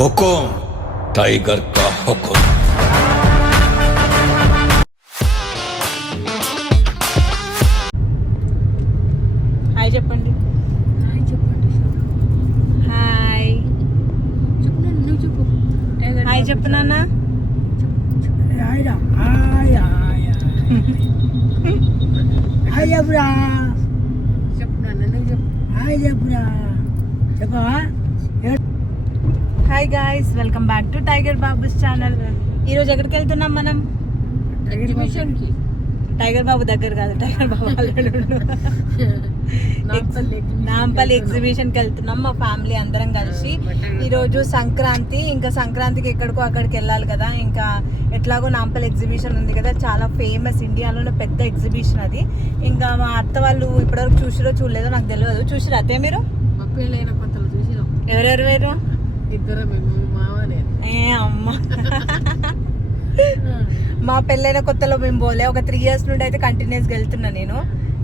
हुकुम tiger का हुकुम। Hi చెప్పండి. Hi hi చెప్పు నాన్న. Hi guys, welcome back to tiger Babu's channel. ఈరోజు ఎక్కడికి వెళ్తున్నాం మనం? టైగర్ బాబు దగ్గర కాదు, టైగర్ బాబు నాంపల్లి ఎగ్జిబిషన్కి వెళ్తున్నాం మా ఫ్యామిలీ అందరం కలిసి. ఈరోజు సంక్రాంతి, ఇంకా సంక్రాంతికి ఎక్కడికో అక్కడికి వెళ్ళాలి కదా. ఇంకా ఎట్లాగో నాంపల్లి ఎగ్జిబిషన్ ఉంది కదా, చాలా ఫేమస్, ఇండియాలోనే పెద్ద ఎగ్జిబిషన్ అది. ఇంకా మా అత్త వాళ్ళు ఇప్పటివరకు చూసిరో చూడలేదో నాకు తెలియదు. చూసిరా అత్తయ్య మీరు? ఎవరెవరు వేరు? ఏ అమ్మ, మా పెళ్ళైన కొత్తలో మేము పోలే. ఒక 3 years నుండి అయితే కంటిన్యూస్గా వెళ్తున్నా.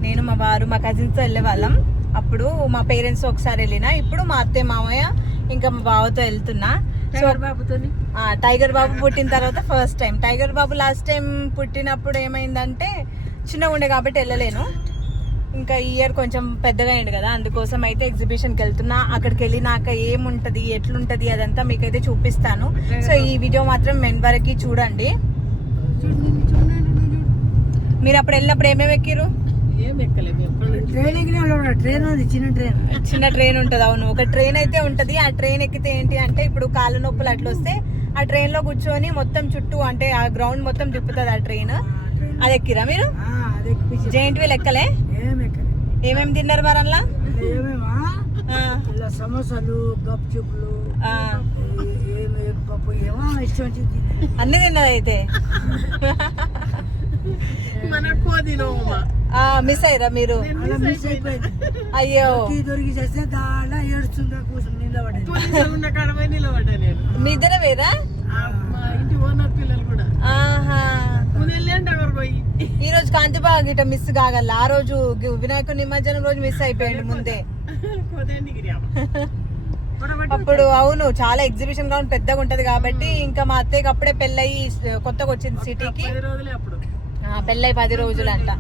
నేను మా వారు మా కజిన్స్తో వెళ్ళే వాళ్ళం. అప్పుడు మా పేరెంట్స్ ఒకసారి వెళ్ళినా, ఇప్పుడు మా అత్తయ్య మామయ్య ఇంకా మా బావతో వెళ్తున్నా. సో టైగర్ బాబు పుట్టిన తర్వాత ఫస్ట్ టైం. టైగర్ బాబు లాస్ట్ టైం పుట్టినప్పుడు ఏమైందంటే చిన్నగా ఉండే కాబట్టి వెళ్ళలేను. ఇంకా ఈ ఇయర్ కొంచెం పెద్దగా అయింది కదా, అందుకోసం అయితే ఎగ్జిబిషన్కి వెళ్తున్నా. అక్కడికి వెళ్ళినాక ఏముంటది, ఎట్లుంటది అదంతా మీకైతే చూపిస్తాను. సో ఈ వీడియో మాత్రం మెయిన్ వరకు చూడండి. మీరు అప్పుడు వెళ్ళినప్పుడు ఏమేమి ఎక్కిరు? చిన్న ట్రైన్ ఉంటది. అవును, ఒక ట్రైన్ అయితే ఉంటది. ఆ ట్రైన్ ఎక్కితే ఏంటి అంటే, ఇప్పుడు కాళ్ళు నొప్పులు అట్లా వస్తే ఆ ట్రైన్ లో కూర్చొని మొత్తం చుట్టూ అంటే ఆ గ్రౌండ్ మొత్తం తిప్పుతుంది ఆ ట్రైన్. అది ఎక్కిరా మీరు? జైంట్ వీల్ ఎక్కలే? ఏమేమి తిన్నారు మరి అలా? సమోసాలు, గప్చుప్లు, అన్ని తిన్నది అయితే. మిస్ అయ్యారా మీరు? అయ్యో, మీ ఇద్దరే వేరా? ఈ రోజు కాంతిబాగా గిట్ట మిస్ కాగల. ఆ రోజు వినాయకుడి నిమజ్జనం రోజు మిస్ అయిపోయింది ముందే. అప్పుడు అవును, చాలా ఎగ్జిబిషన్ గ్రౌండ్ పెద్దగా ఉంటది కాబట్టి. ఇంకా మా అత్తయ్యకి అప్పుడే పెళ్ళయి కొత్తగా వచ్చింది సిటీకి. పెళ్ళై 10 రోజులు అంట.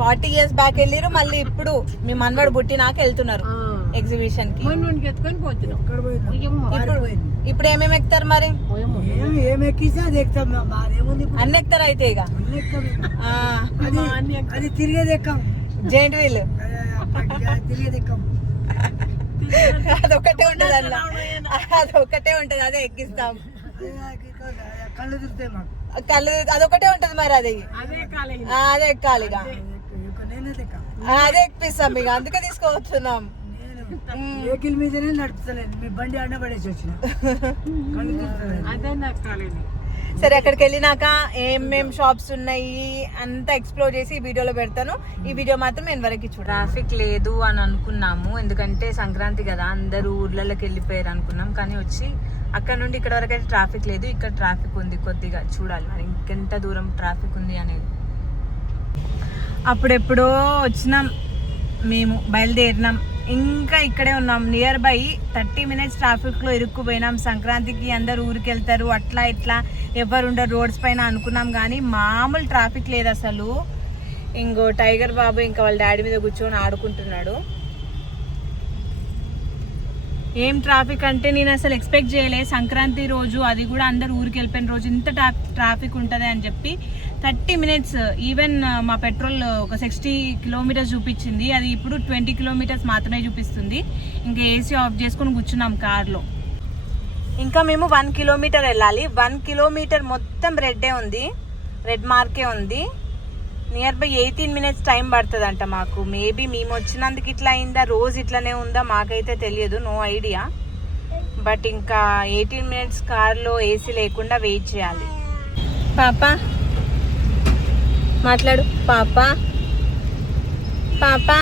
40 years బ్యాక్ వెళ్ళిరు. మళ్ళీ ఇప్పుడు మీ మనవడు పుట్టినాక వెళ్తున్నారు ఎగ్జిబిషన్ కి. ఇప్పుడు ఏమేమి ఎక్కుతారు మరి? అన్ని ఎక్కుతారు అయితే. ఇక జైంట్ వీల్ అదొక్కటే ఉంటది అలా, అదొక్కటే ఉంటది, అదే ఎక్కిస్తాం. కళ్ళు అదొకటే ఉంటది మరి, అది అదే ఎక్కాలి. ఇక అదే ఎక్కిస్తాం, ఇక అందుకే తీసుకువస్తున్నాం. వెహికల్ మీదనే నడుపుతలేదు, మీ బండి అన్న పడేసి వచ్చిన. సరే, అక్కడికి వెళ్ళినాక ఏమేం షాప్స్ ఉన్నాయి అంతా ఎక్స్ప్లోర్ చేసి ఈ వీడియోలో పెడతాను. ఈ వీడియో మాత్రం నేను వరకు చూడ. ట్రాఫిక్ లేదు అని అనుకున్నాము, ఎందుకంటే సంక్రాంతి కదా, అందరూ ఊర్లలోకి వెళ్ళిపోయారు అనుకున్నాం. కానీ వచ్చి అక్కడ నుండి ఇక్కడ వరకు అయితే ట్రాఫిక్ లేదు. ఇక్కడ ట్రాఫిక్ ఉంది కొద్దిగా, చూడాలి మరి ఇంకెంత దూరం ట్రాఫిక్ ఉంది అనేది. అప్పుడెప్పుడో వచ్చినాం మేము, బయలుదేరినాం, ఇంకా ఇక్కడే ఉన్నాం. నియర్ బై 30 minutes ట్రాఫిక్లో ఇరుక్కుపోయినాం. సంక్రాంతికి అందరు ఊరికి వెళ్తారు, అట్లా ఇట్లా ఎవరు ఉండరు రోడ్స్ పైన అనుకున్నాం. కానీ మామూలు ట్రాఫిక్ లేదు అసలు. ఇంకో టైగర్ బాబు ఇంకా వాళ్ళ డాడీ మీద కూర్చొని ఆడుకుంటున్నాడు. ఏం ట్రాఫిక్ అంటే నేను అసలు ఎక్స్పెక్ట్ చేయలే. సంక్రాంతి రోజు, అది కూడా అందరు ఊరికి వెళ్ళిపోయిన రోజు ఇంత ట్రాఫిక్ ఉంటుంది అని చెప్పి. 30 minutes, ఈవెన్ మా పెట్రోల్ ఒక 60 kilometers చూపించింది, అది ఇప్పుడు 20 kilometers మాత్రమే చూపిస్తుంది. ఇంకా ఏసీ ఆఫ్ చేసుకొని కూర్చున్నాం కార్లో. ఇంకా మేము 1 kilometer వెళ్ళాలి. 1 kilometer మొత్తం రెడ్డే ఉంది, రెడ్ మార్కే ఉంది. నియర్ బై 18 minutes టైం పడుతుంది అంట మాకు. మేబీ మేము వచ్చినందుకు ఇట్లా అయిందా, రోజు ఇట్లానే ఉందా మాకైతే తెలియదు, నో ఐడియా. బట్ ఇంకా 18 minutes కార్లో ఏసీ లేకుండా వెయిట్ చేయాలి. పాపా మాట్లాడు, పాపా పాపా.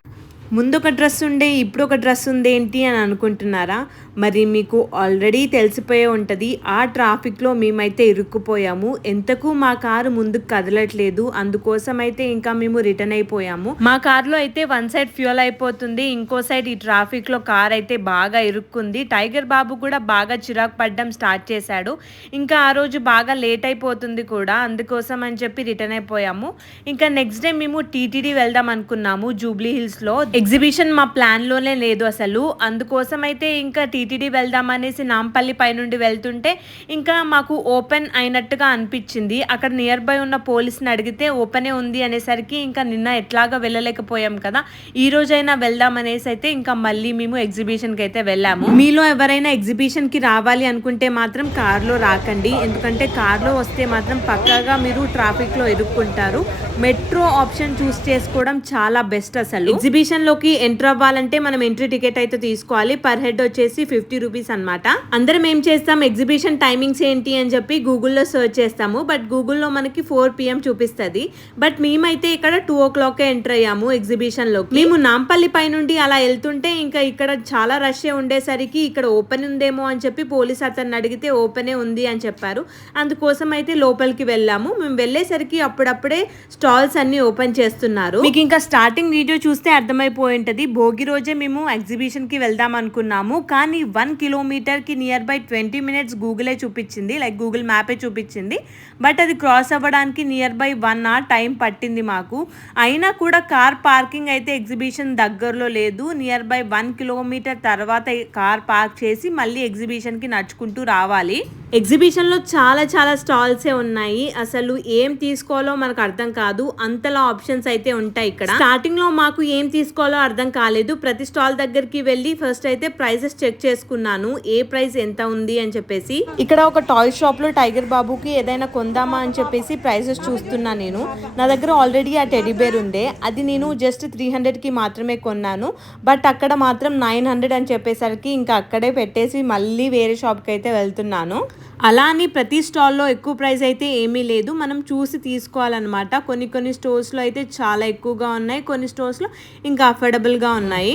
ముందు ఒక డ్రెస్ ఉండే ఇప్పుడు ఒక డ్రెస్ ఉంది ఏంటి అని అనుకుంటున్నారా? మరి మీకు ఆల్రెడీ తెలిసిపోయే ఉంటుంది. ఆ ట్రాఫిక్లో మేమైతే ఇరుక్కుపోయాము. ఎంతకు మా కారు ముందుకు కదలట్లేదు. అందుకోసం అయితే ఇంకా మేము రిటర్న్ అయిపోయాము. మా కార్లో అయితే వన్ సైడ్ ఫ్యూయల్ అయిపోతుంది, ఇంకో సైడ్ ఈ ట్రాఫిక్లో కార్ అయితే బాగా ఇరుక్కుంది. టైగర్ బాబు కూడా బాగా చిరాకు పడ్డం స్టార్ట్ చేశాడు. ఇంకా ఆ రోజు బాగా లేట్ అయిపోతుంది కూడా, అందుకోసం అని చెప్పి రిటర్న్ అయిపోయాము. ఇంకా నెక్స్ట్ డే మేము టీటీడీ వెళ్దాం అనుకున్నాము జూబ్లీ హిల్స్లో. ఎగ్జిబిషన్ మా ప్లాన్లోనే లేదు అసలు. అందుకోసం అయితే ఇంకా టీటీడీ వెళ్దాం అనేసి నాంపల్లి పైనుండి వెళ్తుంటే ఇంకా మాకు ఓపెన్ అయినట్టుగా అనిపించింది. అక్కడ నియర్ బై ఉన్న పోలీస్ని అడిగితే ఓపెనే ఉంది అనేసరికి ఇంకా నిన్న ఎట్లాగా వెళ్ళలేకపోయాం కదా, ఈ రోజైనా వెళ్దాం అనేసి అయితే ఇంకా మళ్ళీ మేము ఎగ్జిబిషన్కి అయితే వెళ్ళాము. మీలో ఎవరైనా ఎగ్జిబిషన్కి రావాలి అనుకుంటే మాత్రం కార్లో రాకండి, ఎందుకంటే కార్లో వస్తే మాత్రం పక్కాగా మీరు ట్రాఫిక్లో ఇరుక్కుంటారు. మెట్రో ఆప్షన్ చూస్ చేసుకోవడం చాలా బెస్ట్ అసలు. ఎగ్జిబిషన్ లోకి ఎంటర్ అవ్వాలంటే మనం ఎంట్రీ టికెట్ అయితే తీసుకోవాలి. పర్ హెడ్ వచ్చేసి 50 రూపీస్ అనమాట. అందరం ఏం చేస్తాం, ఎగ్జిబిషన్ టైమింగ్స్ ఏంటి అని చెప్పి గూగుల్లో సర్చ్ చేస్తాము. బట్ గూగుల్లో మనకి 4 PM చూపిస్తుంది. బట్ మేమైతే ఇక్కడ 2 o'clock ఎంటర్ అయ్యాము ఎగ్జిబిషన్ లోకి. మేము నాంపల్లి పై నుండి అలా వెళ్తుంటే ఇంకా ఇక్కడ చాలా రష్ ఉండేసరికి ఇక్కడ ఓపెన్ ఉందేమో అని చెప్పి పోలీస్ అతన్ని అడిగితే ఓపెనే ఉంది అని చెప్పారు. అందుకోసం అయితే లోపలికి వెళ్ళాము. మేము వెళ్ళేసరికి అప్పుడప్పుడే స్టాల్స్ అన్ని ఓపెన్ చేస్తున్నారు. మీకు ఇంకా స్టార్టింగ్ వీడియో చూస్తే అర్థమైపోయి ఉంటుంది. భోగి రోజే మేము ఎగ్జిబిషన్కి వెళ్దాం అనుకున్నాము, కానీ 1 కిలోమీటర్కి నియర్ బై 20 minutes గూగులే చూపించింది, లైక్ గూగుల్ మ్యాపే చూపించింది. బట్ అది క్రాస్ అవ్వడానికి నియర్ బై 1 hour టైం పట్టింది మాకు. అయినా కూడా కార్ పార్కింగ్ అయితే ఎగ్జిబిషన్ దగ్గరలో లేదు. నియర్ బై 1 kilometer తర్వాత కార్ పార్క్ చేసి మళ్ళీ ఎగ్జిబిషన్కి నడుచుకుంటూ రావాలి. ఎగ్జిబిషన్లో చాలా స్టాల్సే ఉన్నాయి. అసలు ఏం తీసుకోవాలో మనకు అర్థం కాదు, అంతలా ఆప్షన్స్ అయితే ఉంటాయి ఇక్కడ. స్టార్టింగ్లో మాకు ఏం తీసుకోవాలో అర్థం కాలేదు. ప్రతి స్టాల్ దగ్గరికి వెళ్ళి ఫస్ట్ అయితే ప్రైసెస్ చెక్ చేసుకున్నాను, ఏ ప్రైస్ ఎంత ఉంది అని చెప్పేసి. ఇక్కడ ఒక టాయ్ షాప్లో టైగర్ బాబుకి ఏదైనా కొందామా అని చెప్పేసి ప్రైసెస్ చూస్తున్నా నేను. నా దగ్గర ఆల్రెడీ ఆ టెడీ బేర్ ఉండే, అది నేను జస్ట్ 300కి మాత్రమే కొన్నాను. బట్ అక్కడ మాత్రం 900 అని చెప్పేసరికి ఇంకా అక్కడే పెట్టేసి మళ్ళీ వేరే షాప్కి అయితే వెళ్తున్నాను. అలా అని ప్రతి స్టాల్లో ఎక్కువ ప్రైస్ అయితే ఏమీ లేదు, మనం చూసి తీసుకోవాలన్నమాట. కొన్ని స్టోర్స్లో అయితే చాలా ఎక్కువగా ఉన్నాయి, కొన్ని స్టోర్స్లో ఇంకా అఫోర్డబుల్గా ఉన్నాయి.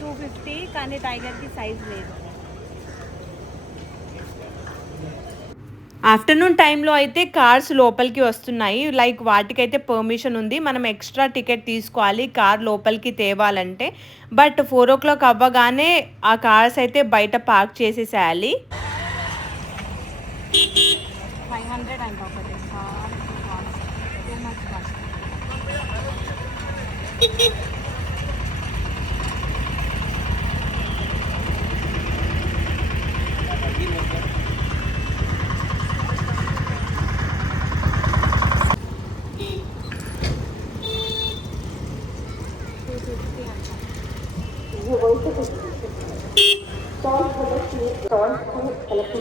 250 కానీ టైగర్కి సైజ్ లేదు. ఆఫ్టర్నూన్ టైంలో అయితే కార్స్ లోపలికి వస్తున్నాయి, లైక్ వాటికైతే పర్మిషన్ ఉంది. మనం ఎక్స్ట్రా టికెట్ తీసుకోవాలి కార్ లోపలికి తేవాలంటే. బట్ 4 o'clock అవ్వగానే ఆ కార్స్ అయితే బయట పార్క్ చేసేసేయాలి. 500 అంట ఒకటి. Too much cost.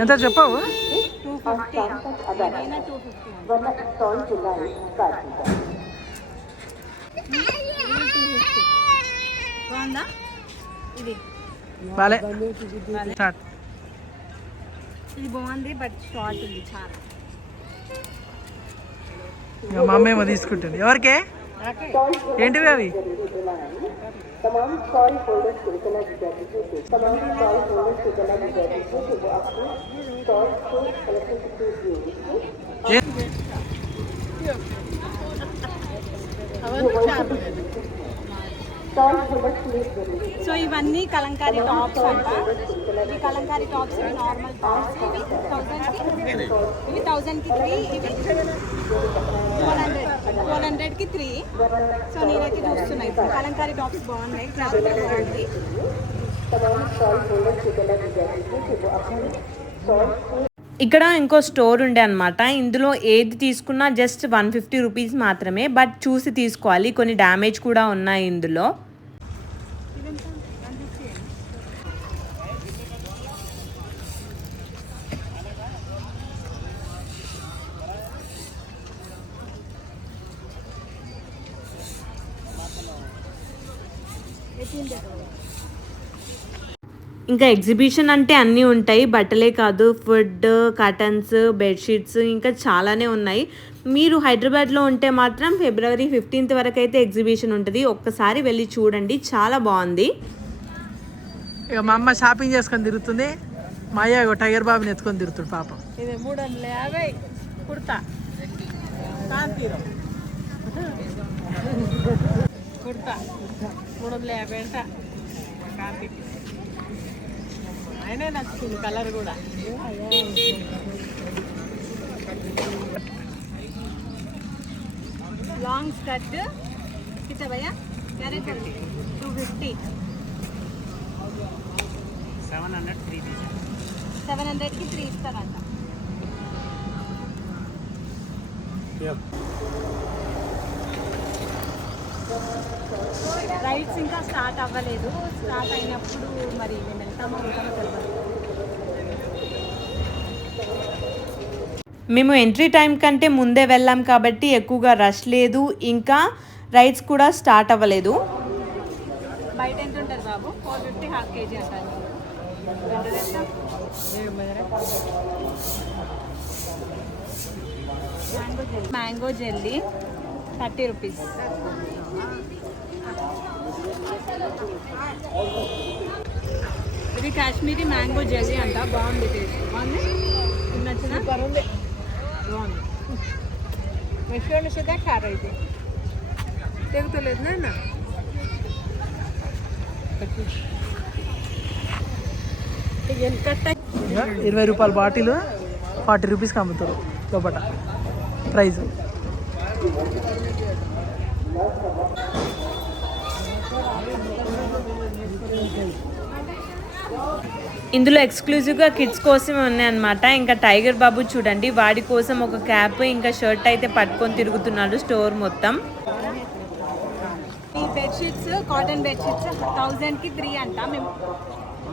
ఎంత చెప్పావు? 250. ఏదైనా 250. బాగుందా ఇది? బాలే. ఇది బాగుంది బట్ షార్ట్ ఉంది చాలా. మా అమ్మ ఏమో తీసుకుంటుంది. ఎవరికే? ఏంటివి అవి? సో ఇవన్నీ కలంకారీ టాప్స్ అంట. ఈ కలంకారీ టాప్స్ ఇవి నార్మల్ టాప్స్. ఇవి 1000కి 3, ఇవి 1200కి 3. సో నేనైతే చూస్తున్నాయి ఇప్పుడు కలంకారీ టాప్స్ బాగున్నాయి, క్లాత్ బాగుంది. ఇక్కడ ఇంకో స్టోర్ ఉండే అనమాట. ఇందులో ఏది తీసుకున్నా జస్ట్ 150 రూపీస్ మాత్రమే. బట్ చూసి తీసుకోవాలి, కొన్ని డ్యామేజ్ కూడా ఉన్నాయి ఇందులో. ఇంకా ఎగ్జిబిషన్ అంటే అన్నీ ఉంటాయి, బట్టలే కాదు, ఫుడ్, కర్టన్స్, బెడ్షీట్స్ ఇంకా చాలానే ఉన్నాయి. మీరు హైదరాబాద్లో ఉంటే మాత్రం ఫిబ్రవరి 15th వరకు అయితే ఎగ్జిబిషన్ ఉంటుంది. ఒక్కసారి వెళ్ళి చూడండి, చాలా బాగుంది. ఇక మా అమ్మ షాపింగ్ చేసుకొని తిరుగుతుంది, మా అయ్య టైగర్ బాబుని ఎత్తుకొని తిరుగుతుంది పాపం. ఇది 350 కుర్తా కుర్తా 350 అంట. కాంతి ఆయనే నచ్చుతుంది కలర్ కూడా. లాంగ్ స్కర్ట్ భయ్యా క్యారెట్ 250. 700కి 3 ఇస్తారంట. రైడ్స్ ఇంకా స్టార్ట్ అవ్వలేదు. స్టార్ట్ అయినప్పుడు మరి మేము వెళ్తామో తెలియదు. మేము ఎంట్రీ టైం కంటే ముందే వెళ్ళాం కాబట్టి ఎక్కువగా రష్ లేదు, ఇంకా రైడ్స్ కూడా స్టార్ట్ అవ్వలేదు. బయట ఎంత ఉంటుంది బాబు? 450 ½ kg అంటారు. Mango jelly 30 rupees. ఇది కాశ్మీరీ మ్యాంగో జెల్లీ అంట, బాగుంది టేస్ట్. బాగుంది, నచ్చిన బాగుంది. మెషిన్ సుధా ఖార అయితే తెగుతలేదు నాన్న. 20 రూపాయల బాటిల్ 40 రూపీస్కి అమ్ముతారు లోపల ప్రైజ్. ఇందులో ఎక్స్క్లూజివ్గా కిడ్స్ కోసం ఉన్నాయన్నమాట. ఇంకా టైగర్ బాబు చూడండి, వాడి కోసం ఒక క్యాప్ ఇంకా షర్ట్ అయితే పట్టుకొని తిరుగుతున్నాడు స్టోర్ మొత్తం. ఈ బెడ్షీట్స్ కాటన్ బెడ్షీట్స్ 1000కి 3 అంట. మేము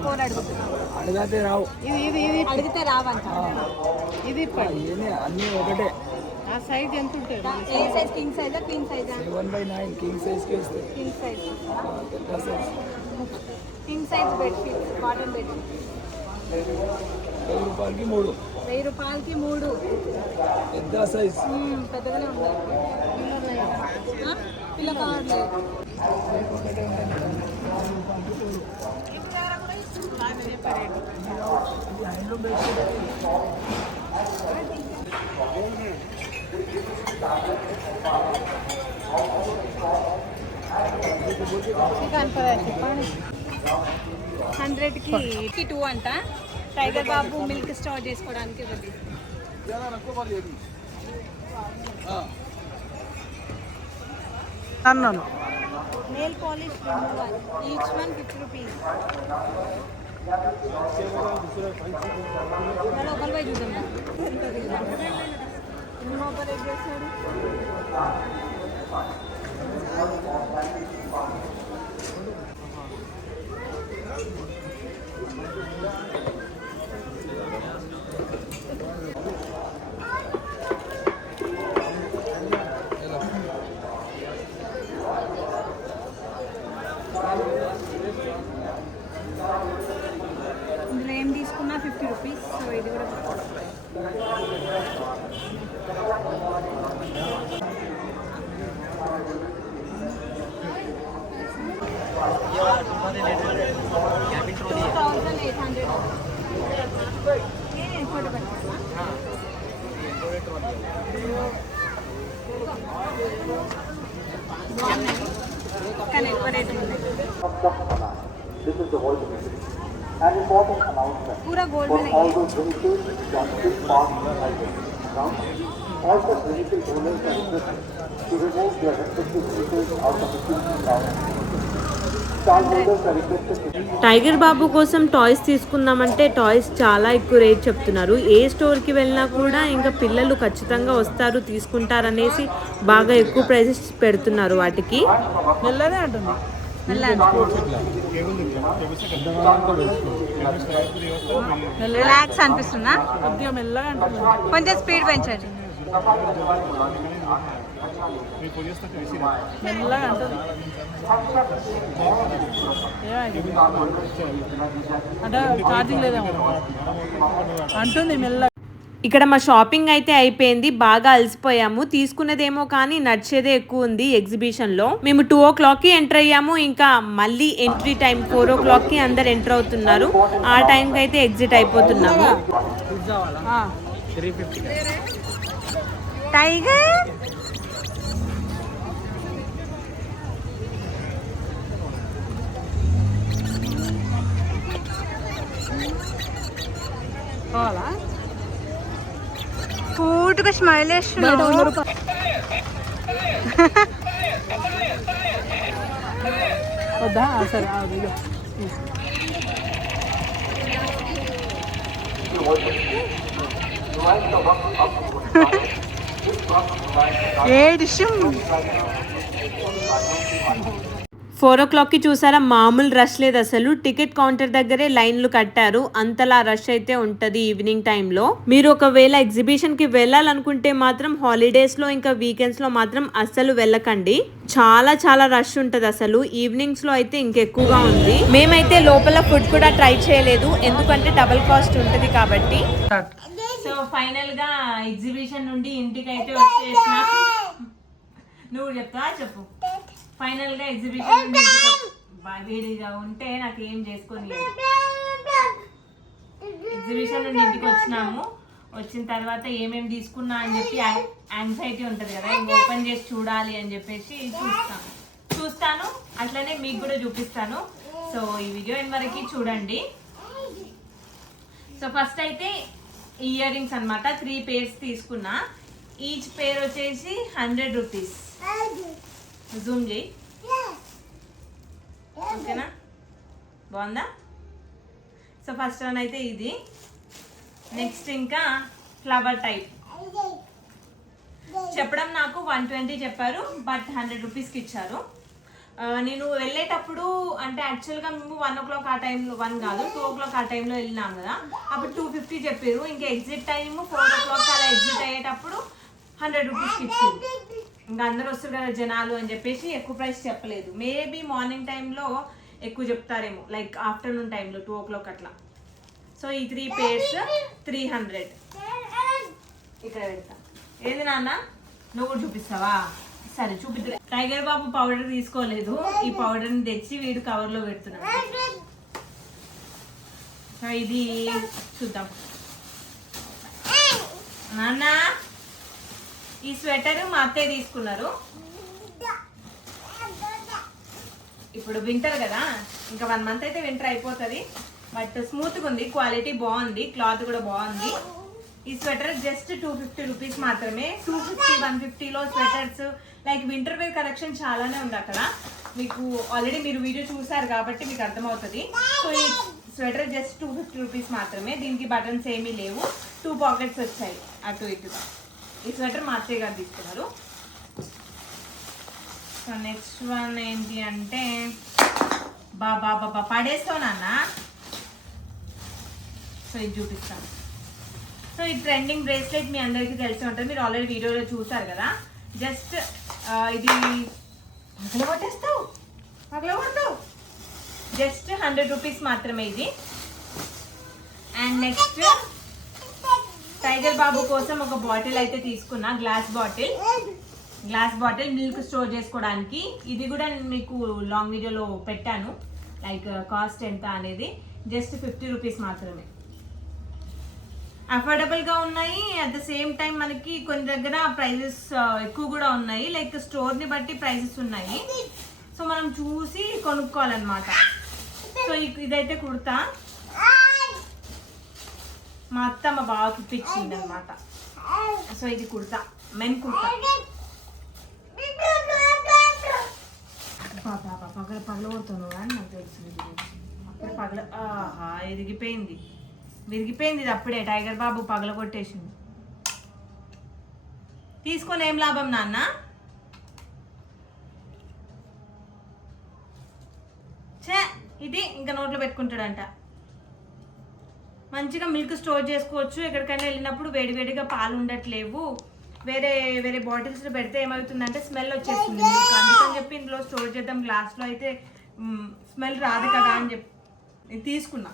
4 అడుగుతున్నాం. అడిగితే రావు, ఇవి అడిగితే రావంట. ఇది అన్నీ ఒకటే. ఆ సైజ్ ఎంత ఉంటుంది? ఏ సైజ్? కింగ్ సైజా క్వీన్ సైజా? 7/9 కింగ్ సైజ్కి వస్తాయి. King size. పెద్ద size king size bedsheets, cotton bedsheets 1000 రూపాయలకి 3. 1000 రూపాయలకి 3. పెద్ద సైజ్. పెద్దగానే ఉన్నాయి. పిల్ల కావాలి. చెప్పండి. 100కి 2 అంట. టైగర్ బాబు మిల్క్ స్టోర్ చేసుకోవడానికి ఒకటి. అన్నాను nail polish remover each one 50 rupees. Local పోయి చూద్దాం. ఆపరేట్ చేస్తాడు. ఇందులో ఏం తీసుకున్నా 50 రూపీస్. సో ఇది కూడా కానీ ఎక్కువ రేట్ ఉంది. पूरा गोल्ड में नहीं है. Also, vehicle owners are requested to remove their respective vehicles out of the queue now. Tiger Babu కోసం టాయ్స్ తీసుకుందామంటే టాయ్స్ చాలా ఎక్కువ రేట్ చెప్తున్నారు. ఏ స్టోర్కి వెళ్ళినా కూడా ఇంకా పిల్లలు ఖచ్చితంగా వస్తారు, తీసుకుంటారనేసి బాగా ఎక్కువ ప్రైసెస్ పెడుతున్నారు వాటికి. మెల్లనే అంటుంది. రిలాక్స్ అనిపిస్తుందా? కొద్దిగా మెల్లగా అంటుంది. కొంచెం స్పీడ్ పెంచండి. మెల్లగా అంటుంది అంటే ఛార్జింగ్ లేదేమో అంటుంది మెల్లగా. ఇక్కడ మా షాపింగ్ అయితే అయిపోయింది, బాగా అలసిపోయాము. తీసుకున్నదేమో కానీ నడిచేదే ఎక్కువ ఉంది ఎగ్జిబిషన్లో. మేము 2 o'clockకి ఎంటర్ అయ్యాము, ఇంకా మళ్ళీ ఎంట్రీ టైం 4 o'clockకి అందరు ఎంటర్ అవుతున్నారు. ఆ టైంకి అయితే ఎగ్జిట్ అయిపోతున్నాము. టైగర్ కావాలా క్యూట్గా స్మైల్ వేస్తున్నావు. వద్దా సరే ఏడిషం 4 o'clockకి చూసారా, మామూలు రష్ లేదు అసలు. టికెట్ కౌంటర్ దగ్గరే లైన్లు కట్టారు, అంతలా రష్ అయితే ఉంటది ఈవినింగ్ టైంలో. మీరు ఒకవేళ ఎగ్జిబిషన్కి వెళ్ళాలనుకుంటే మాత్రం హాలిడేస్లో ఇంకా వీకెండ్స్లో మాత్రం అస్సలు వెళ్ళకండి. చాలా చాలా రష్ ఉంటుంది అసలు. ఈవినింగ్స్లో అయితే ఇంకెక్కువగా ఉంది. మేమైతే లోపల ఫుడ్ కూడా ట్రై చేయలేదు, ఎందుకంటే డబుల్ కాస్ట్ ఉంటుంది కాబట్టి. సో ఫైనల్గా ఎగ్జిబిషన్ నుండి ఇంటికి అయితే వచ్చేసిన. నువ్వు చెప్తావా? చెప్పు. ఫైనల్ గా ఎగ్జిబిషన్ వేడిగా ఉంటే నాకు ఏం చేసుకొని ఎగ్జిబిషన్ నుండి ఇంటికి వచ్చినాము. వచ్చిన తర్వాత ఏమేమి తీసుకున్నా అని చెప్పి యాంగ్జైటీ ఉంటుంది కదా, ఇంకా ఓపెన్ చేసి చూడాలి అని చెప్పేసి చూస్తాను. అట్లనే మీకు కూడా చూపిస్తాను. సో ఈ వీడియో వరకు చూడండి. సో ఫస్ట్ అయితే ఇయర్ రింగ్స్ అనమాట. 3 pairs తీసుకున్నా. ఈచ్ పేర్ వచ్చేసి 100 rupees. జూమ్ చేయి. ఓకేనా, బాగుందా? సో ఫస్ట్ వన్ అయితే ఇది. నెక్స్ట్ ఇంకా ఫ్లవర్ టైప్ చెప్పడం నాకు 120 చెప్పారు, బట్ 100 రూపీస్కి ఇచ్చారు. నేను వెళ్ళేటప్పుడు అంటే యాక్చువల్గా మేము 1 o'clock ఆ టైంలో, 1 కాదు 2 o'clock ఆ టైంలో వెళ్ళినాం కదా, అప్పుడు 250 చెప్పారు. ఇంకా ఎగ్జిట్ టైము 4 o'clock అలా ఎగ్జిట్ అయ్యేటప్పుడు 100 రూపీస్కి ఇచ్చారు. ఇంకా అందరూ వస్తారు కదా జనాలు అని చెప్పేసి ఎక్కువ ప్రైస్ చెప్పలేదు. మేబీ మార్నింగ్ టైంలో ఎక్కువ చెప్తారేమో, లైక్ ఆఫ్టర్నూన్ టైంలో 2 o'clock అట్లా. సో ఈ 3 pairs 300. ఇక్కడ పెడతా. ఏది నాన్న, నువ్వు కూడా చూపిస్తావా? సరే చూపిద్దు. టైగర్ బాబు పౌడర్ తీసుకోలేదు, ఈ పౌడర్ని తెచ్చి వీడు కవర్లో పెడుతున్నాడు. సో ఇది చూద్దాం. నాన్న ఈ స్వెటర్ మా అత్తయ్య తీసుకున్నారు. ఇప్పుడు వింటర్ కదా, ఇంకా 1 month అయితే వింటర్ అయిపోతుంది. బట్ స్మూత్గా ఉంది, క్వాలిటీ బాగుంది, క్లాత్ కూడా బాగుంది. ఈ స్వెటర్ జస్ట్ 250 రూపీస్ మాత్రమే. 250-150లో sweaters like winter wear collection చాలానే ఉంది అక్కడ. మీకు ఆల్రెడీ మీరు వీడియో చూసారు కాబట్టి మీకు అర్థమవుతుంది. సో ఈ స్వెటర్ జస్ట్ 250 రూపీస్ మాత్రమే. దీనికి బటన్స్ ఏమీ లేవు, 2 pockets వచ్చాయి అటు ఇటుగా. ఈ స్వెటర్ మా అత్తయ్య గారు తీసుకున్నారు. సో నెక్స్ట్ వన్ ఏంటి అంటే, బాబా పడేస్తావు నాన్న. సో ఇది చూపిస్తాను. సో ఈ ట్రెండింగ్ బ్రేస్లెట్ మీ అందరికీ తెలిసి ఉంటుంది, మీరు ఆల్రెడీ వీడియోలో చూసారు కదా. జస్ట్ ఇది పగలగొట్టేస్తావు జస్ట్ 100 రూపీస్ మాత్రమే ఇది. అండ్ నెక్స్ట్ టైగర్ బాబు కోసం ఒక బాటిల్ అయితే తీసుకున్నా, గ్లాస్ బాటిల్ మిల్క్ స్టోర్ చేసుకోవడానికి. ఇది కూడా మీకు లాంగ్ వీడియోలో పెట్టాను, లైక్ కాస్ట్ ఎంత అనేది. జస్ట్ 50 రూపీస్ మాత్రమే. అఫోర్డబుల్గా ఉన్నాయి. అట్ ద సేమ్ టైం మనకి కొన్ని దగ్గర ప్రైజెస్ ఎక్కువ కూడా ఉన్నాయి, లైక్ స్టోర్ని బట్టి ప్రైజెస్ ఉన్నాయి. సో మనం చూసి కొనుక్కోవాలన్నమాట. సో ఇదైతే కుర్తా మా అత్త మా బావకి ఇప్పించింది అనమాట. సో ఇది కుర్తా, మెన్ కుర్తా. పగలగొడుతున్నావు అని నాకు తెలుసు. ఆహా విరిగిపోయింది ఇది అప్పుడే. టైగర్ బాబు పగలగొట్టేసింది. తీసుకొని ఏం లాభం నాన్న? ఇది ఇంకా నోట్లో పెట్టుకుంటాడంట. మంచిగా మిల్క్ స్టోర్ చేసుకోవచ్చు. ఎక్కడికైనా వెళ్ళినప్పుడు వేడివేడిగా పాలు ఉండట్లేవు, వేరే వేరే బాటిల్స్లో పెడితే ఏమవుతుందంటే స్మెల్ వచ్చేస్తుంది మీకు. అందుకని చెప్పి ఇందులో స్టోర్ చేద్దాం, గ్లాస్లో అయితే స్మెల్ రాదు కదా అని చెప్పి నేను తీసుకున్నా.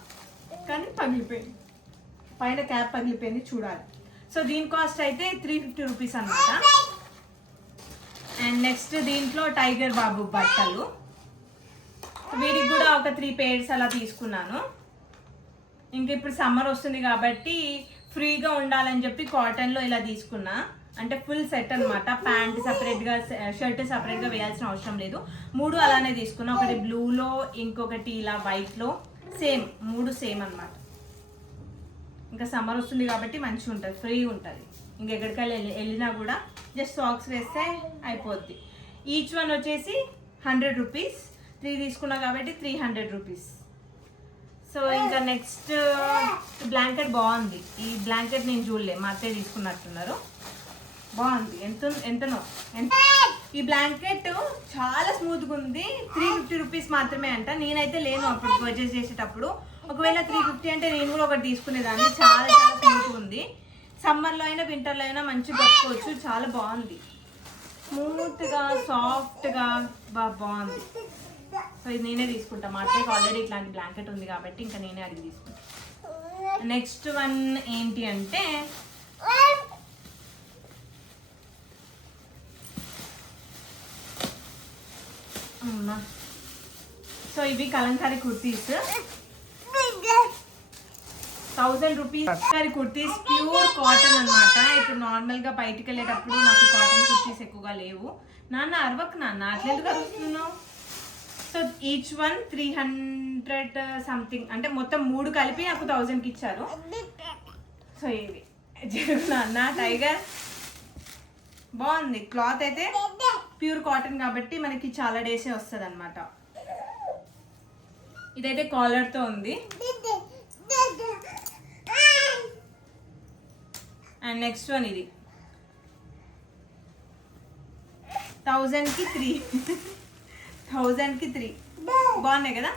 కానీ పగిలిపోయింది, పైన క్యాప్ పగిలిపోయింది, చూడాలి. సో దీని కాస్ట్ అయితే 350 రూపీస్ అన్నమాట. అండ్ నెక్స్ట్ దీంట్లో టైగర్ బాబు బట్టలు, వీడికి కూడా ఒక 3 pairs అలా తీసుకున్నాను. ఇంకా ఇప్పుడు సమ్మర్ వస్తుంది కాబట్టి ఫ్రీగా ఉండాలని చెప్పి కాటన్లో ఇలా తీసుకున్నా. అంటే ఫుల్ సెట్ అనమాట. ప్యాంట్ సపరేట్గా, షర్ట్ సపరేట్గా వేయాల్సిన అవసరం లేదు. 3 అలానే తీసుకున్నా. ఒకటి బ్లూలో, ఇంకొకటి ఇలా వైట్లో, సేమ్ 3 సేమ్ అనమాట. ఇంకా సమ్మర్ వస్తుంది కాబట్టి మంచిగా ఉంటుంది, ఫ్రీ ఉంటుంది. ఇంకెక్కడికైనా వెళ్ళినా కూడా జస్ట్ సాక్స్ వేస్తే అయిపోద్ది. ఈచ్ వన్ వచ్చేసి 100 రూపీస్. 3 తీసుకున్నా కాబట్టి 300 రూపీస్. సో ఇంకా నెక్స్ట్ బ్లాంకెట్ బాగుంది. ఈ బ్లాంకెట్ నేను చూడలే, మా అత్తయ్య తీసుకున్నట్టున్నారు. బాగుంది. ఎంతనో ఈ బ్లాంకెట్ చాలా స్మూత్గా ఉంది. 350 రూపీస్ మాత్రమే అంట. నేనైతే లేను అప్పుడు పర్చేస్ చేసేటప్పుడు. ఒకవేళ 350 అంటే నేను కూడా ఒకటి తీసుకునేదాన్ని. చాలా చాలా స్మూత్గా ఉంది. సమ్మర్లో అయినా వింటర్లో అయినా మంచిగా కట్టుకోవచ్చు. చాలా బాగుంది, స్మూత్గా సాఫ్ట్గా బాగుంది. సో ఇది నేనే తీసుకుంటా. మా అత్తయ్యకి ఆల్రెడీ ఇట్లాంటి బ్లాంకెట్ ఉంది కాబట్టి ఇంకా నేనే అడిగి తీసుకుంటా. నెక్స్ట్ వన్ ఏంటి అంటే సో ఇవి Kalamkari kurtis, 1000 rupees kurtis, pure cotton అనమాట. ఇప్పుడు నార్మల్గా బయటికి వెళ్ళేటప్పుడు నాకు కాటన్ కుర్తీస్ ఎక్కువగా లేవు. నాన్న అరవకు నాన్న, అట్లెందుకు అరుస్తున్నావు? సో ఈచ్ వన్ 300 సంథింగ్, అంటే మొత్తం 3 కలిపి నాకు 1000కి ఇచ్చారు. సో ఇవి నాన్న టైగర్ బాగుంది. క్లాత్ అయితే ప్యూర్ కాటన్ కాబట్టి మనకి చాలా డేసే వస్తుంది అనమాట. ఇదైతే కాలర్తో ఉంది. అండ్ నెక్స్ట్ వన్ ఇది 1000కి 3 బాగున్నాయి కదా.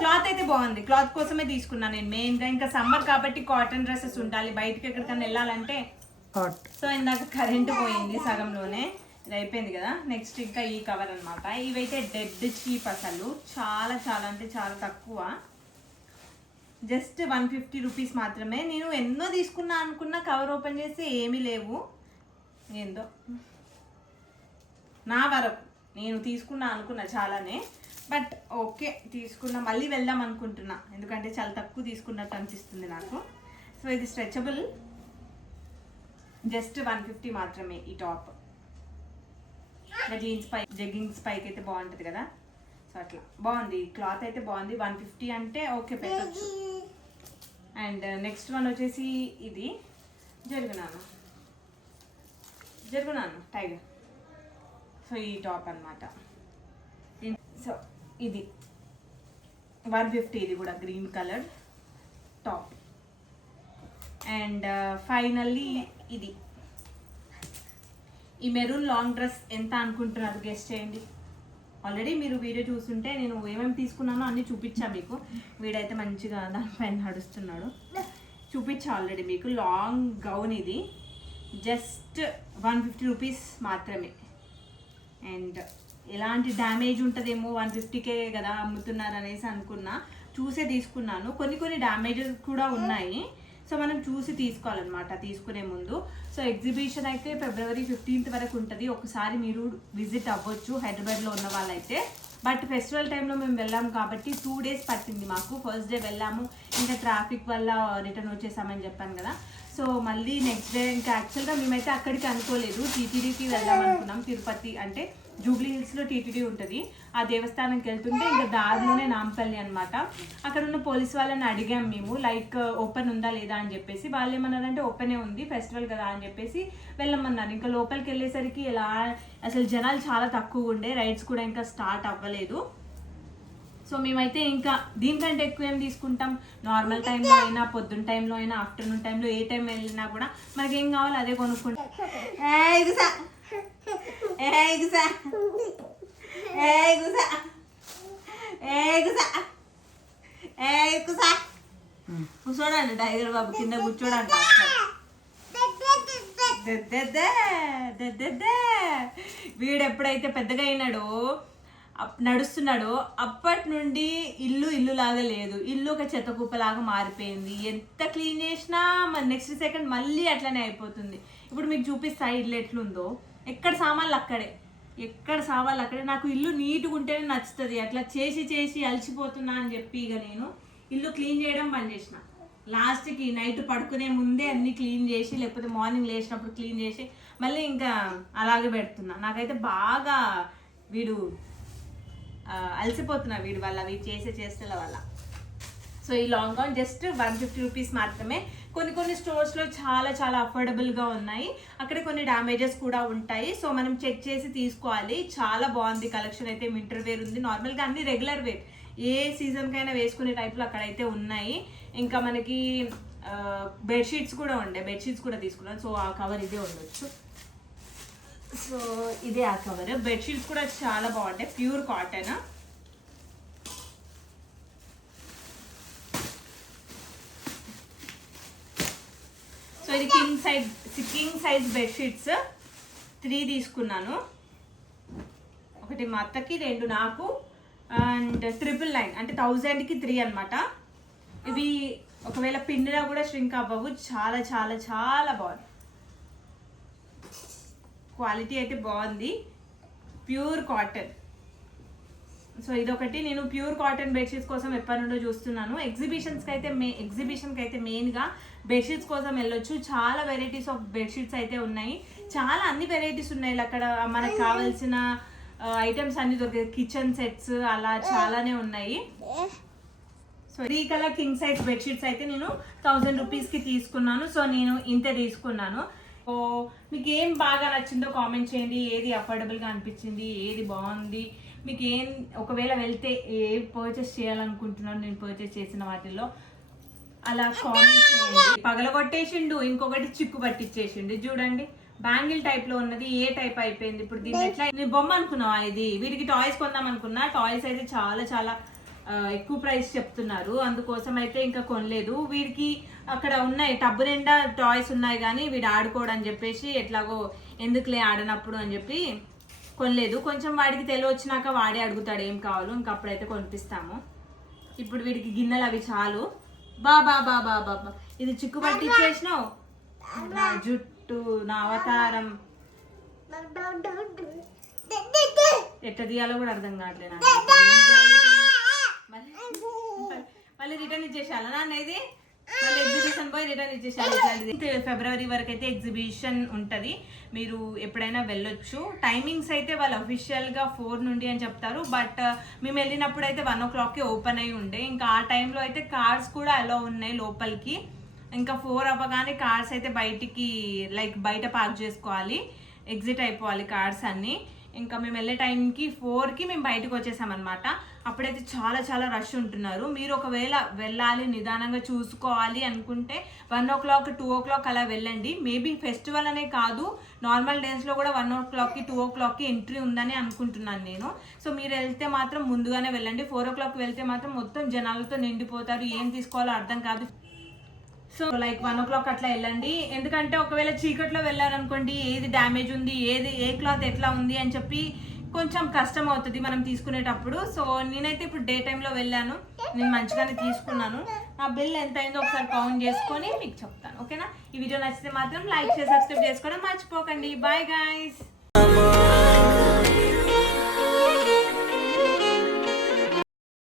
క్లాత్ అయితే బాగుంది. క్లాత్ కోసమే తీసుకున్నాను నేను మెయిన్గా. ఇంకా సమ్మర్ కాబట్టి కాటన్ డ్రెస్సెస్ ఉండాలి, బయటకి ఎక్కడికైనా వెళ్ళాలంటే. సో ఇందాక కరెంట్ పోయింది సగంలోనే, ఇది అయిపోయింది కదా. నెక్స్ట్ ఇంకా ఈ కవర్ అనమాట. ఇవైతే డెడ్ చీప్, అసలు చాలా చాలా అంటే చాలా తక్కువ. జస్ట్ 150 రూపీస్ మాత్రమే. నేను ఎన్నో తీసుకున్నా అనుకున్నా, కవర్ ఓపెన్ చేస్తే ఏమీ లేవు. ఏందో నా వరకు నేను తీసుకున్నా అనుకున్నా చాలానే, బట్ ఓకే తీసుకున్నా. మళ్ళీ వెళ్దాం అనుకుంటున్నా, ఎందుకంటే చాలా తక్కువ తీసుకున్నట్టు అనిపిస్తుంది నాకు. సో ఇది స్ట్రెచబుల్, జస్ట్ 150 మాత్రమే. ఈ టాప్ జీన్స్ పై, జెగ్గింగ్స్ పైకి అయితే బాగుంటుంది కదా. సో అట్లా బాగుంది. క్లాత్ అయితే బాగుంది. 150 అంటే ఓకే పెట్టచ్చు. అండ్ నెక్స్ట్ వన్ వచ్చేసి ఇది జరుగునాను టైగర్. సో ఈ టాప్ అనమాట. సో ఇది 150, ఇది కూడా green colour top. And finally ఇది ఈ మెరూన్ లాంగ్ డ్రెస్ ఎంత అనుకుంటున్నారు గెస్ట్ చేయండి. ఆల్రెడీ మీరు వీడియో చూస్తుంటే నేను ఏమేమి తీసుకున్నానో అన్నీ చూపించా మీకు. వీడైతే మంచిగా దానిపైన నడుస్తున్నాడు, చూపించా ఆల్రెడీ మీకు. లాంగ్ గౌన్ ఇది జస్ట్ 150 రూపీస్ మాత్రమే. అండ్ ఎలాంటి డ్యామేజ్ ఉంటుందేమో, 150కే కదా అమ్ముతున్నారు అనేసి అనుకున్నా, చూసే తీసుకున్నాను. కొన్ని డ్యామేజెస్ కూడా ఉన్నాయి. సో మనం చూసి తీసుకోవాలన్నమాట తీసుకునే ముందు. సో ఎగ్జిబిషన్ అయితే February 15th వరకు ఉంటుంది. ఒకసారి మీరు విజిట్ అవ్వచ్చు హైదరాబాద్లో ఉన్న వాళ్ళైతే. బట్ ఫెస్టివల్ టైంలో మేము వెళ్ళాము కాబట్టి 2 days పట్టింది మాకు. ఫస్ట్ డే వెళ్ళాము, ఇంకా ట్రాఫిక్ వల్ల రిటర్న్ వచ్చేసామని చెప్పాను కదా. సో మళ్ళీ నెక్స్ట్ డే ఇంకా యాక్చువల్గా మేమైతే అక్కడికి అనుకోలేదు, టీటీడీకి వెళ్దాం అనుకున్నాం. తిరుపతి అంటే జూబ్లీ హిల్స్లో టీటీడీ ఉంటుంది. ఆ దేవస్థానంకి వెళ్తుంటే ఇంకా దారిలోనే నాంపల్లి అనమాట. అక్కడ ఉన్న పోలీస్ వాళ్ళని అడిగాం మేము, లైక్ ఓపెన్ ఉందా లేదా అని చెప్పేసి. వాళ్ళు ఏమన్నారంటే ఓపెనే ఉంది, ఫెస్టివల్ కదా అని చెప్పేసి వెళ్ళమన్నారు. ఇంకా లోపలికి వెళ్ళేసరికి అసలు జనాలు చాలా తక్కువ ఉండే, రైడ్స్ కూడా ఇంకా స్టార్ట్ అవ్వలేదు. సో మేమైతే ఇంకా దీనికంటే ఎక్కువ ఏం తీసుకుంటాం, నార్మల్ టైంలో అయినా, పొద్దున్న టైంలో అయినా, ఆఫ్టర్నూన్ టైంలో, ఏ టైం వెళ్ళినా కూడా మనకేం కావాలో అదే కొనుక్కుంటాం. కూర్చోడండి టైగర్ బాబు, కింద కూర్చోడండి. వీడు ఎప్పుడైతే పెద్దగా అయినాడో నడుస్తున్నాడో అప్పటి నుండి ఇల్లు లాగా లేదు, ఇల్లు ఒక చెత్త కుప్పలాగా మారిపోయింది. ఎంత క్లీన్ చేసినా మరి నెక్స్ట్ సెకండ్ మళ్ళీ అట్లనే అయిపోతుంది. ఇప్పుడు మీకు చూపిస్తా ఇల్లు ఎట్లుందో, ఎక్కడ సామాన్లు అక్కడే, నాకు ఇల్లు నీట్గా ఉంటేనే నచ్చుతుంది. అట్లా చేసి అలసిపోతున్నా అని చెప్పి ఇక నేను ఇల్లు క్లీన్ చేయడం బంద్ చేసిన. లాస్ట్కి నైట్ పడుకునే ముందే అన్ని క్లీన్ చేసి, లేకపోతే మార్నింగ్ లేచినప్పుడు క్లీన్ చేసి మళ్ళీ ఇంకా అలాగే పెడుతున్నా. నాకైతే బాగా వీడు అలసిపోతున్నా వీడి వల్ల, వీడు చేష్టల వల్ల. సో ఈ లాంగ్ గౌన్ జస్ట్ 150 రూపీస్ మాత్రమే. కొన్ని స్టోర్స్లో చాలా అఫోర్డబుల్గా ఉన్నాయి, అక్కడ కొన్ని డ్యామేజెస్ కూడా ఉంటాయి. సో మనం చెక్ చేసి తీసుకోవాలి. చాలా బాగుంది కలెక్షన్ అయితే. వింటర్ వేర్ ఉంది, నార్మల్గా అన్ని రెగ్యులర్ వేర్, ఏ సీజన్కైనా వేసుకునే టైప్లో అక్కడైతే ఉన్నాయి. ఇంకా మనకి బెడ్షీట్స్ కూడా ఉండే, బెడ్షీట్స్ కూడా తీసుకున్నాను. సో ఆ కవర్ ఇదే ఉండొచ్చు. సో ఇదే ఆ కవర్. బెడ్షీట్స్ కూడా చాలా బాగుంటాయి, ప్యూర్ కాటన్. సో ఇది కింగ్ సైజ్ బెడ్షీట్స్ 3 తీసుకున్నాను. ఒకటి మా అత్తకి, 2 నాకు, అండ్ 999 అంటే 1000కి 3 అనమాట. ఇవి ఒకవేళ పిండినా కూడా ష్రింక్ అవ్వవు. చాలా బాగుంది, క్వాలిటీ అయితే బాగుంది, ప్యూర్ కాటన్. సో ఇదొకటి. నేను ప్యూర్ కాటన్ బెడ్షీట్స్ కోసం ఎప్పటి నుండో చూస్తున్నాను. ఎగ్జిబిషన్కి అయితే మెయిన్గా బెడ్షీట్స్ కోసం వెళ్ళొచ్చు. చాలా వెరైటీస్ ఆఫ్ బెడ్షీట్స్ అయితే ఉన్నాయి, చాలా అన్ని వెరైటీస్ ఉన్నాయి అక్కడ. మనకు కావాల్సిన ఐటమ్స్ అన్ని దొరికాయి, కిచెన్ సెట్స్ అలా చాలానే ఉన్నాయి. So 3 colour king size bedsheets అయితే నేను 1000 రూపీస్కి తీసుకున్నాను. సో నేను ఇంతే తీసుకున్నాను. సో మీకు ఏం బాగా నచ్చిందో కామెంట్ చేయండి, ఏది అఫోర్డబుల్గా అనిపించింది, ఏది బాగుంది, మీకు ఒకవేళ వెళ్తే ఏ పర్చేస్ చేయాలనుకుంటున్నాను నేను పర్చేస్ చేసిన వాటిల్లో అలా కామెంట్ చేయండి. పగలగొట్టేసిండు, ఇంకొకటి చిక్కు పట్టించేసిండు. చూడండి బ్యాంగిల్ టైప్ లో ఉన్నది ఏ టైప్ అయిపోయింది. ఇప్పుడు దీన్ని ఎట్లా, నేను బొమ్మ అనుకున్నావా ఇది, వీడికి టాయ్స్ కొందాం అనుకున్నా. టాయ్స్ అయితే చాలా ఎక్కువ ప్రైస్ చెప్తున్నారు, అందుకోసం అయితే ఇంకా కొనలేదు. వీడికి అక్కడ ఉన్నాయి టబ్బు నిండా టాయ్స్ ఉన్నాయి, కానీ వీడు ఆడుకోవడం అని చెప్పేసి ఎట్లాగో ఎందుకులే ఆడనప్పుడు అని చెప్పి కొనలేదు. కొంచెం వాడికి తెలివి వచ్చినాక వాడే అడుగుతాడు ఏం కావాలో, ఇంకా అప్పుడైతే కొనిపిస్తాము. ఇప్పుడు వీడికి గిన్నెలు అవి చాలు. బాబా ఇది చిక్కు పట్టించేసినావు, నా జుట్టు, నా అవతారం ఎట్ట తీయాలో కూడా అర్థం కావట్లేదు నాకు. మళ్ళీ రిటర్న్ ఇచ్చేసాను నాన్న, ఇది మళ్ళీ ఎగ్జిబిషన్ పోయి రిటర్న్ ఇచ్చేసాను. ఫిబ్రవరి వరకు అయితే ఎగ్జిబిషన్ ఉంటుంది, మీరు ఎప్పుడైనా వెళ్ళొచ్చు. టైమింగ్స్ అయితే వాళ్ళు అఫీషియల్గా 4 నుండి అని చెప్తారు, బట్ మేము వెళ్ళినప్పుడు అయితే 1 o'clockకి ఓపెన్ అయి ఉండే. ఇంకా ఆ టైంలో అయితే కార్స్ కూడా అలో ఉన్నాయి లోపలికి. ఇంకా 4 అవ్వగానే కార్స్ అయితే బయట పార్క్ చేసుకోవాలి, ఎగ్జిట్ అయిపోవాలి కార్స్ అన్నీ. ఇంకా మేము వెళ్ళే టైంకి 4కి మేము బయటకు వచ్చేసామన్నమాట. అప్పుడైతే చాలా రష్ ఉంటున్నారు. మీరు ఒకవేళ వెళ్ళాలి, నిదానంగా చూసుకోవాలి అనుకుంటే 1 o'clock 2 o'clock అలా వెళ్ళండి. మేబీ ఫెస్టివల్ అనే కాదు, నార్మల్ డేస్లో కూడా 1 o'clockకి 2 o'clockకి ఎంట్రీ ఉందని అనుకుంటున్నాను నేను. సో మీరు వెళ్తే మాత్రం ముందుగానే వెళ్ళండి. 4 o'clock వెళ్తే మాత్రం మొత్తం జనాలతో నిండిపోతారు, ఏం తీసుకోవాలో అర్థం కాదు. సో 1 o'clock అట్లా వెళ్ళండి. ఎందుకంటే ఒకవేళ చీకట్లో వెళ్ళారనుకోండి, ఏది డ్యామేజ్ ఉంది, ఏ క్లాత్ ఎట్లా ఉంది అని చెప్పి కొంచెం కష్టం అవుతుంది మనం తీసుకునేటప్పుడు. సో నేనైతే ఇప్పుడు డే టైంలో వెళ్ళాను, నేను మంచిగానే తీసుకున్నాను. నా బిల్ ఎంత అయిందో ఒకసారి కౌంట్ చేసుకొని మీకు చెప్తాను, ఓకేనా? ఈ వీడియో నచ్చితే మాత్రం లైక్ చేసి సబ్స్క్రైబ్ చేసుకోవడం మర్చిపోకండి. Bye guys.